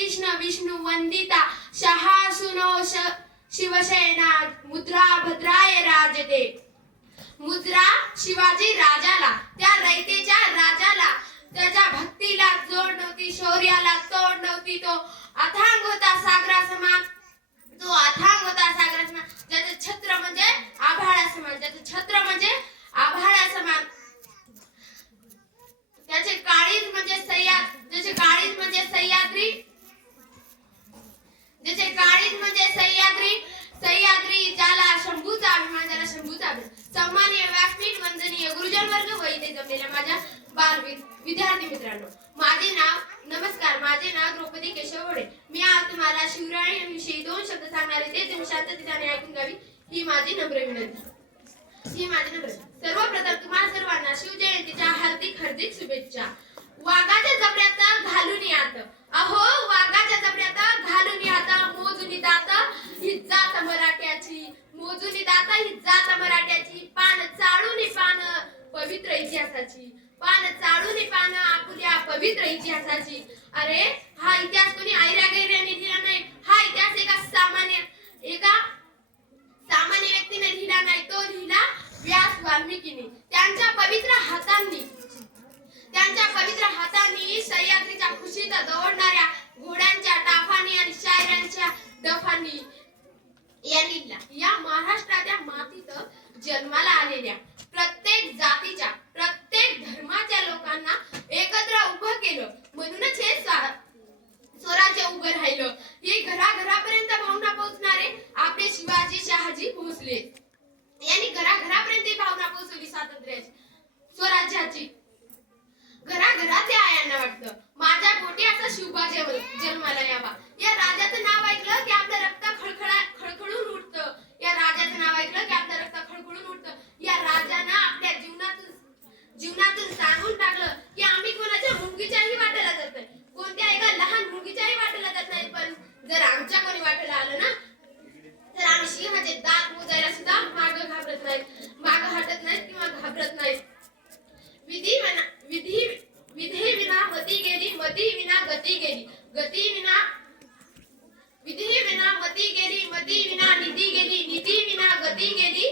तीक्ष्ण विष्णू वंदिता शहासुनो शिवसेना मुद्रा भद्राय राजते. मुद्रा शिवाजी राजाला, त्या रयतेच्या राजाला, त्याच्या भक्तीला जोड नव्हती, शौर्याला तोड नव्हती. तो अथांग होता सागरासमान, तो अथांग होता सागरासमान. ज्याचं छत्र म्हणजे आभाळासमान, ज्याचं छत्र म्हणजे आभाळासमान. त्याचे काळीज म्हणजे ज्याचे काळीज म्हणजे सह्याद्री, ज्याचे काळीज म्हणजे सह्याद्री, ज्याला शंभूचा अभिमान, ज्याला शंभूचा अभिमान. सन्माननीय व्यासपीठ, वंदनीय गुरुजन वर्ग व इथे जमलेल्या माझ्या बाल विद्यार्थी मित्रांनो, नमस्कार. माझे नाव द्रौपदी केशव घोडे. मी आज तुम्हाला शिवरायांविषयी 2 शब्द सांगणार आहे. ते तुम्ही शांततेने ऐकून घ्यावी ही माझी नम्र विनंती. सर्वप्रथम तुम्हाला सर्वांना शिवजयंतीच्या हार्दिक शुभेच्छा. वाघाच्या जबड्यात घालून यात, अहो वाघाच्या जबड्यात घालून यात, मोजून दात ही जात मराठ्याची, मोजून दात ही जात मराठ्याची. पान चाळून पान पवित्र इतिहासाची, पान चाळून पान आपुल्या पवित्र इतिहासाची. अरे हा इतिहास कोणी ऐरागैराने लिहिला नाही. हा इतिहास एका सामान्य व्यक्तीने लिहिला नाही. तो लिहिला व्यास वाल्मिकीने. त्यांच्या पवित्र हातांनी सह्याद्रीच्या खुशीत दौडणाऱ्या घोड्यांच्या टाफांनी आणि शायरांच्या डफांनी या महाराष्ट्राच्या मातीत जन्माला आलेल्या प्रत्येक जातीच्या, प्रत्येक धर्माच्या लोकांना एकत्र उभं केलं. म्हणूनच हे स्वराज्य उभं राहिलं. हे घराघरापर्यंत भावना पोहोचणारे आपले शिवाजी शहाजी भोसले यांनी घराघरापर्यंत भावना पोहोचवली स्वातंत्र्याची, स्वराज्याची. घराघरात आयांना वाटतं माझ्या पोटी असा शिवबा जन्माला यावा. या राजाचं नाव ऐकलं की आपलं रक्त खळखळून उठतं. या राजाचं नाव ऐकलं की आपलं रक्त खळखळून उठतं. या राजानं आपल्या जीवनातून सांगून टाकलं की आम्ही कोणाच्या मुंगीच्याही वाटेला जात नाही, कोणत्या एका लहान मुंगीच्याही वाटेला जात नाही. पण जर आमच्या कोणी वाटेला आलं ना, तर आम्ही सिंहाचे दात मोजायला सुद्धा माग हटत नाहीत किंवा घाबरत नाहीत. विधी विना मती गेली, मती विना गती गेली, गती विना विधी विना मती गेली, मती विना नीती गेली, नीती विना गती गेली,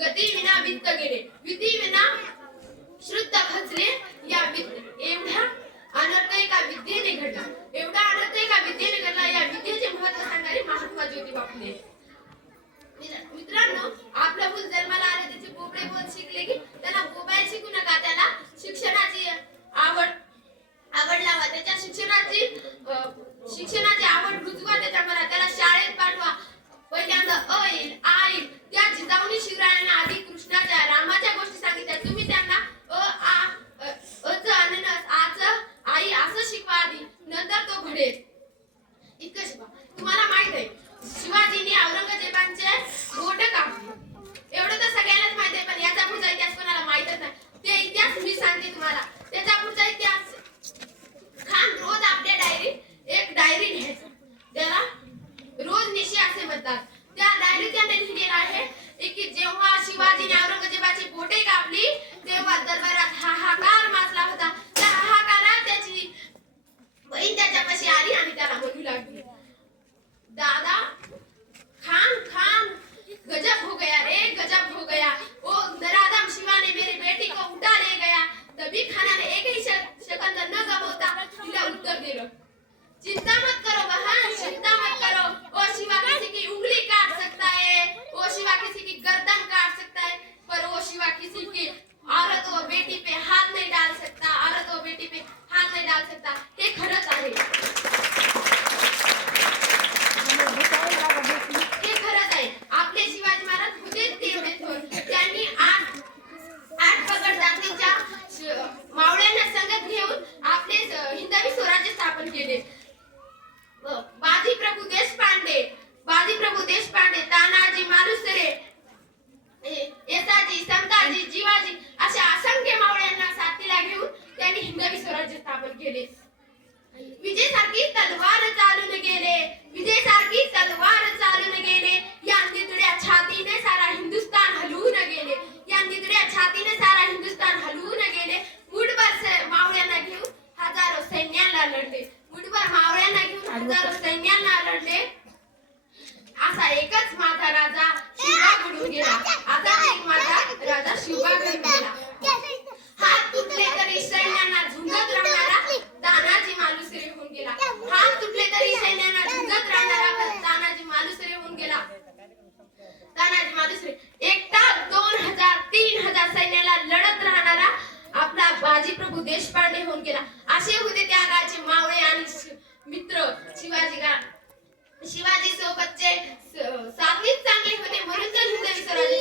गती विना वित्त गेले, विधी विना श्रुत खचले. या एवढा अनर्थ एका विद्येने घडला, एवढा अनर्थ एका विद्येने घडला. या विद्येचे महत्त्व सांगणारे महात्मा ज्योतिबा फुले. मित्रांनो, आपलं मूल जन्माला आले, त्याचे बोबडे बोल शिकले की त्याला बोबाय शिकू नका. त्याला शिक्षणाची आवड लावा, त्याच्या शिक्षणाची आवड रुजवा त्याच्या मनात. त्याला शाळेत पाठवा. पहिल्यांदा अ येईल, आ येईल. त्या जिजाऊनी शिवरायांना आधी कृष्णाच्या, रामाच्या गोष्टी सांगितल्या. तुम्ही त्यांना अननस, आचं आई असं शिकवा आधी, नंतर तो घडेल. इतकं शिकवा. तुम्हाला माहित आहे शिवाजींनी औरंगजेबांचे बोट कापले, एवढं तर सगळ्यांनाच माहित आहे. पण याचा पुढचा इतिहास कोणाला माहितच नाही. ते इतिहास मी सांगते तुम्हाला. त्याचा पुढचा इतिहास, खान रोज आपल्या एक डायरी लिहायचा. त्याला रोज निशी असे म्हणतात. त्या डायरीत त्याने लिहिलेलं आहे की जेव्हा शिवाजीने औरंगजेबाची बोटे कापली तेव्हा दरबारात हाहाकार माजला होता. त्या हाहाकारात त्याची बहीण त्याच्यापाशी आली आणि त्याला म्हणू लागली, दादा खान गजब हो गया रे, गजब हो गया. ओ नराधम शिवा ने मेरी बेटी को उठा ले गया. तभी खानाने एक ही सेकंद न गमावता तिला उत्तर दिलं, चिंता मत करो बहन, चिंता मत करो. ओ शिवा किसी की उंगली काट सकता है, ओ शिवा किसी की गर्दन काट सकता है, पर वो शिवा किसी की औरत व बेटी पे हाथ नहीं डाल सकता, औरत व बेटी पे हाथ नहीं डाल सकता. हे खरंच आहे, हे खरंच आहे. आपले शिवाजी महाराज होते तेवढे थोर. त्यांनी आठ पगड जातीच्या मावळ्यांना संगत घेऊन आपले हिंदवी स्वराज्य स्थापन केले. बाजीप्रभू देशपांडे, तानाजी मालुसरे, येसाजी, समताजी, जीवाजी अशा असंख्य मावळ्यांना साथीला घेऊन त्यांनी हिंदवी स्वराज्य स्थापन केले. विजयसारखी तलवार चालून गेले, विजयसारखी तलवार चालून गेले. या नितड्या छातीने सारा हिंदुस्तान हलवून गेले, या नितड्या छातीने सारा हिंदुस्तान हलवून गेले. मुठभर मावळ्यांना घेऊन हजारो सैन्याला लढले, मुठभर मावळ्यांना घेऊन नंतर सैन्यांना लढले असा एकच माझा राजा शिवा घडून गेला. आता एक माझा राजा शिवा घडून गेला. हात तुटले तरी सैन्यांना झुंजत राहणारा तानाजी मालुसरे होऊन गेला. हात तुटले तरी सैन्यांना झुंजत राहणारा तानाजी मालुसरे होऊन गेला. तानाजी मालुसरे एकटा 2000 3000 सैन्याला लढत राहणारा आपला बाजीप्रभू देशपांडे होऊन गेला. असे होते त्या काळचे मावळे आणि मित्र शिवाजी सोबतचे साथीच चांगले होते म्हणून तर हिंदवी स्वराज्य